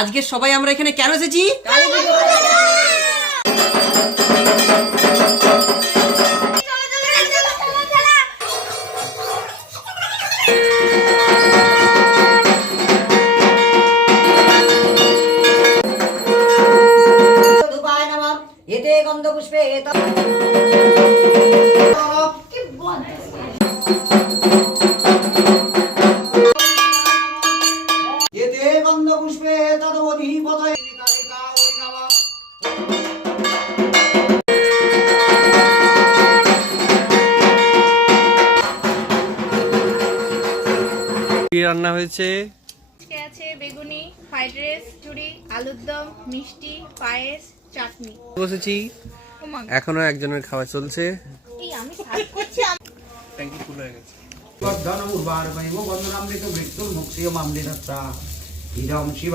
আজকে সবাই আমরা এখানে কেন এসেছি? এতে গন্ধপুষ্পে এতে গন্ধপুষ্পে তদধিপতয়ে কালিকা ওই নমঃ। কি রান্না হয়েছে? আজকে আছে বেগুনি, ফ্রাইড রাইস, চুরি, আলুর দম, মিষ্টি, পায়েস, চাটনি। বসেছি, এখনো একজনের খাওয়া চলছে। আমি সার্ভ করছি। ট্যাঙ্কি ফুল হয়ে গেছে। বর্ধনমুর্বারময়ো বন্দনামৃত মৃত্যুর্মুক্ষীয় মামলিনত্রা ইদং শিব